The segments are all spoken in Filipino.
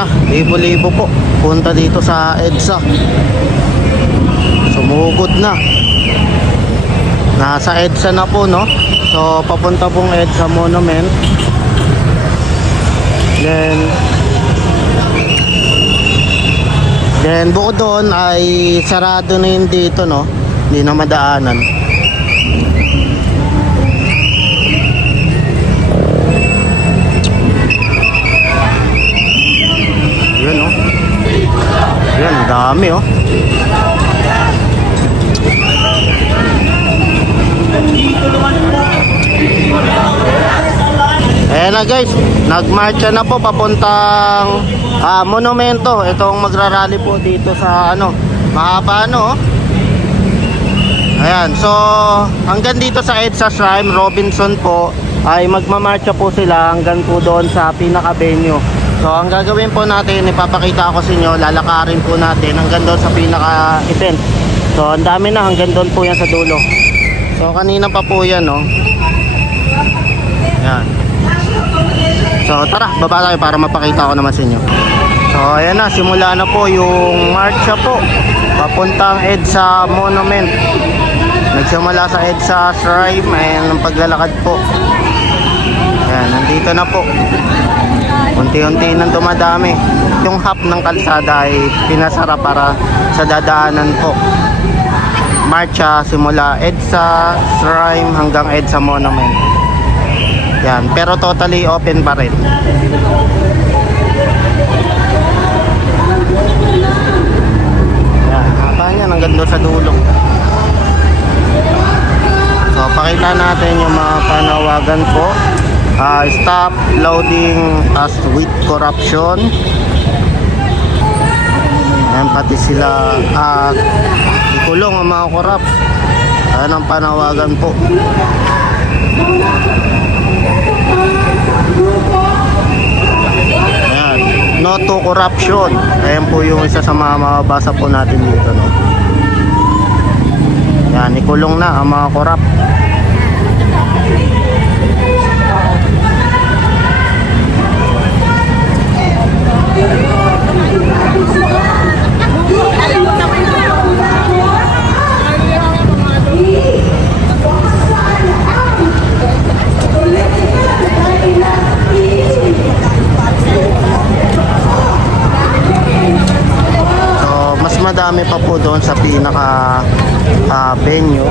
na, libo-libo po punta dito sa EDSA. Sumugod na. Nasa EDSA na po, no? So papunta pong EDSA Monument. Then bukod doon ay sarado na yun dito, no? Hindi na madaanan. Yun, oh. Yan, dami, oh. Ayan na guys, nagmarcha na po papuntang monumento. Itong magrarally po dito sa mahaba, oh. Ayan, so hanggang dito sa EDSA Shrine Robinson po ay magmamarcha po sila hanggang po doon sa pinaka-venue. So ang gagawin po natin, ipapakita ko sa inyo, lalakarin po natin hanggang doon sa pinaka-event. So ang dami na, hanggang doon po yan sa dulo. So kanina pa po yan, no? Ayan. So tara, baba tayo para mapakita ko naman sa inyo. So ayan na, simula na po yung marcha po papuntang EDSA Monument. Nagsimula sa EDSA Shrine, ayan ang paglalakad po. Ayan, nandito na po. Unti-unti nang dumadami. Yung half ng kalsada ay pinasara para sa dadaanan po. Marcha simula EDSA Shrine hanggang EDSA Monument. Yan, pero totally open pa rin. Yan, haba niyan hanggang doon sa dulo. So pakita natin yung mga panawagan po. Stop loading us with corruption. Ayan, pati sila ikulong ang mga korap. Ayan ang panawagan po. Ayan, no to corruption. Ayan po yung isa sa mga mababasa po natin dito, no? Ayan, ikulong na ang mga korap. Madami pa po doon sa pinaka venue.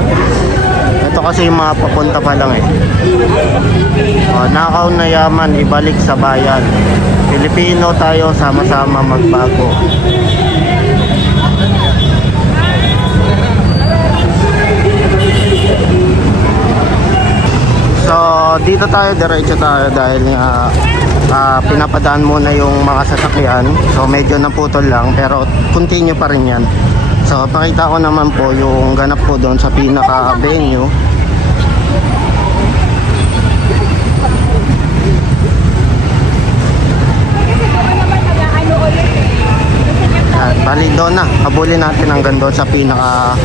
Ito kasi yung mga papunta pa lang, eh. Nakaw na yaman, ibalik sa bayan. Pilipino tayo, sama-sama magbago. So dito tayo, diretso tayo dahil pinapadaan muna yung mga sasakyan. So medyo naputol lang pero continue pa rin yan. So pakita ko naman po yung ganap po doon sa pinaka venue. Bali doon na, habulin natin hanggang doon sa pinaka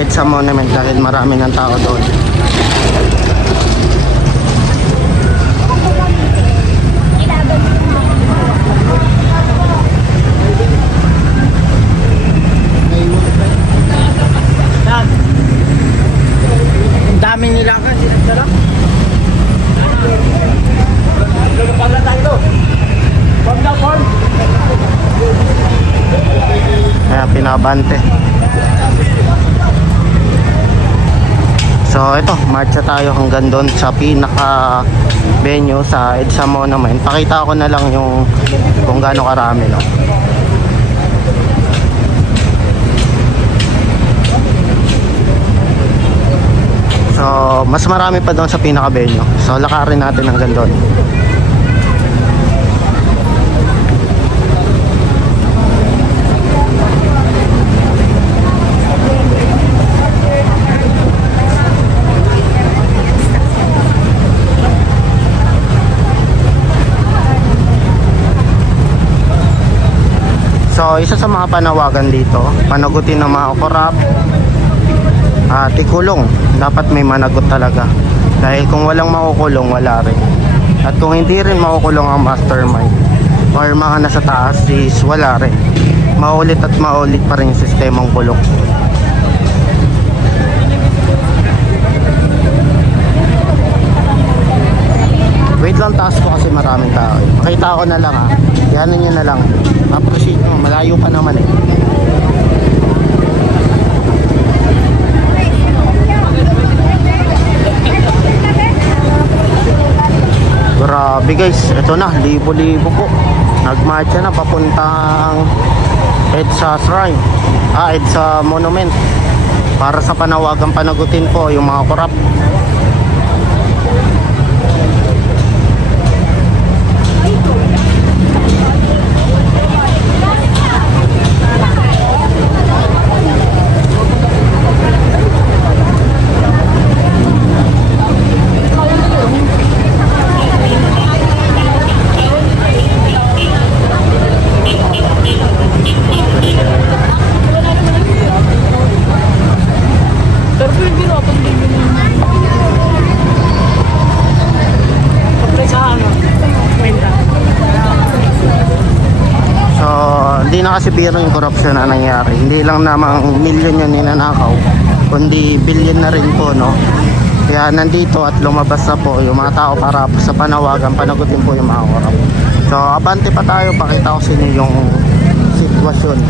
EDSA Monument dahil marami ng tao doon. Daming nilakan, sinagdala. Kaya pinabante. So ito, marcha tayo hanggang doon sa pinaka venue sa EDSA Monument. Pakita ko na lang yung kung gaano karami, no? So mas marami pa doon sa pinaka venue. So lakarin natin hanggang doon. So isa sa mga panawagan dito, panagutin ng mga korap at ikulong. Dapat may managot talaga. Dahil kung walang makukulong, wala rin. At kung hindi rin makukulong ang mastermind, or mga nasa taas is wala rin. Maulit at maulit pa rin yung sistemang bulok. Wait lang, taas ko kasi maraming tao. Makita ko na lang ha. Yanin nyo na lang. Appreciate nyo. Malayo pa naman eh. Grabe guys. Ito na. Libo-libo po. Nagmarcha na papuntang EDSA Shrine. EDSA Monument. Para sa panawagang panagutin po yung mga korap. Hindi na kasi biro yung corruption na nangyari. Hindi lang namang milyon yung ninanakaw, kundi billion na rin po, no? Kaya nandito at lumabas na po yung mga tao para sa panawagan, panagutin po yung mga korap. So, abante pa tayo, pakita ko sa inyo yung sitwasyon.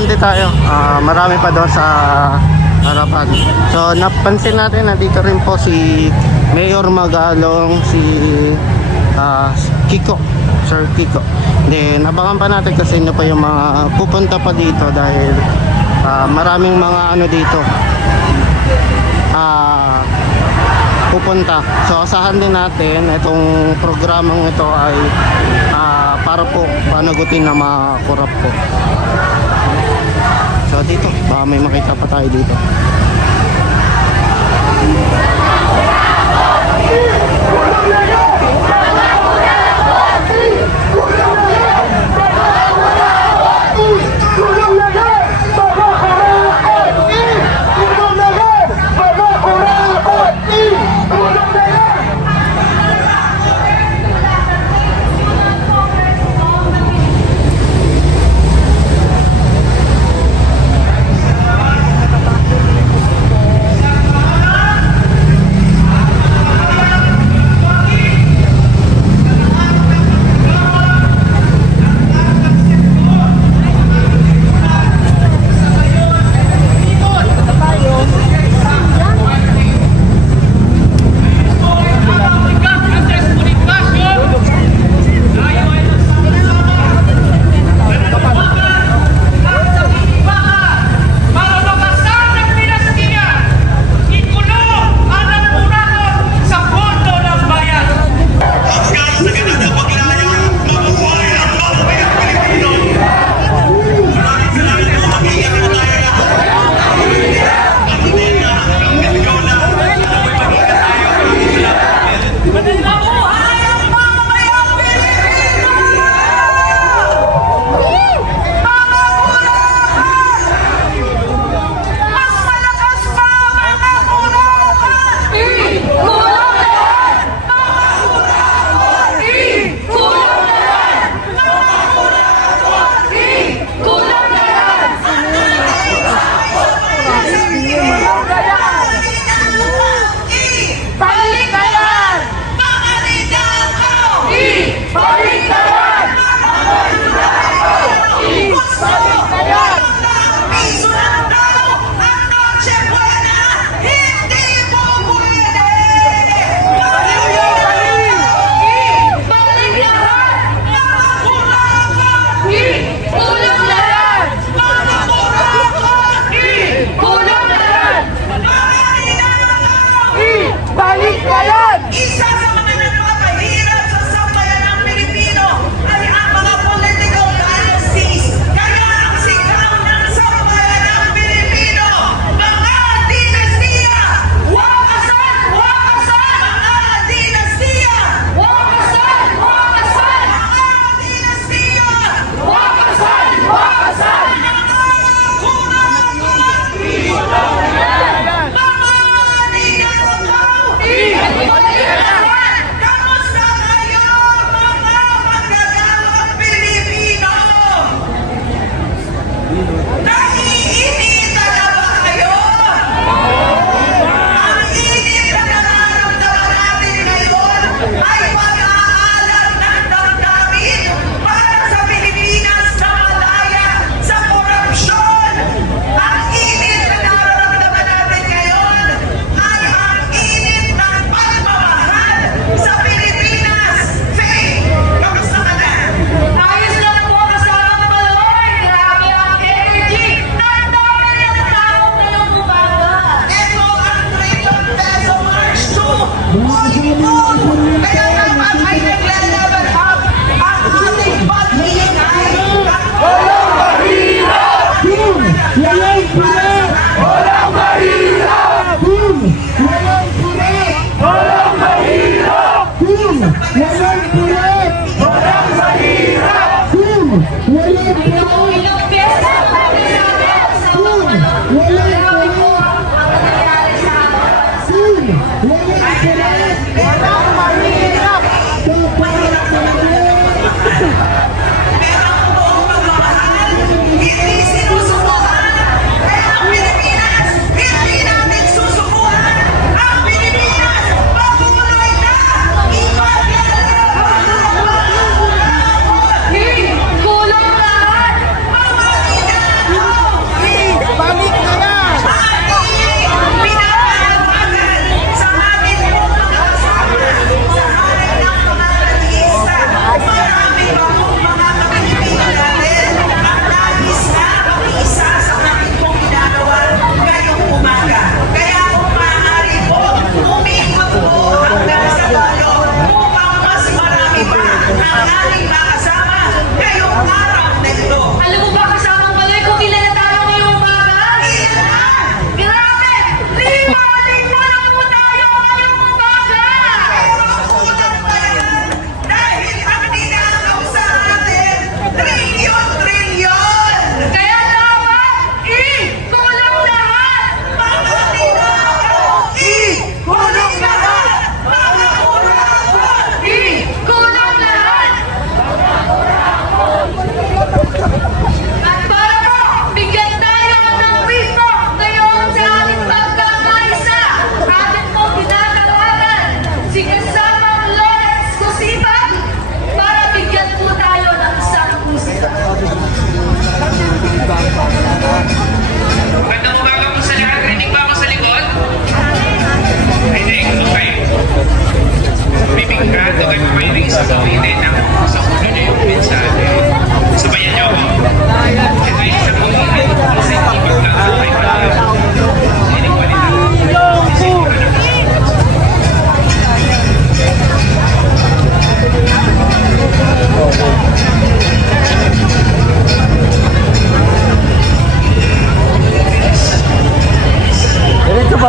abante tayo. Marami pa doon sa harapan. So napansin natin na dito rin po si Mayor Magalong, si Kiko, Sir Kiko. Then abangan pa natin kasi ano pa yung mga pupunta pa dito dahil maraming mga ano dito pupunta. So asahan din natin itong programang ito ay para po panagutin na mga korap po. So dito, baka may makita pa tayo dito.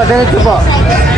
diretso po.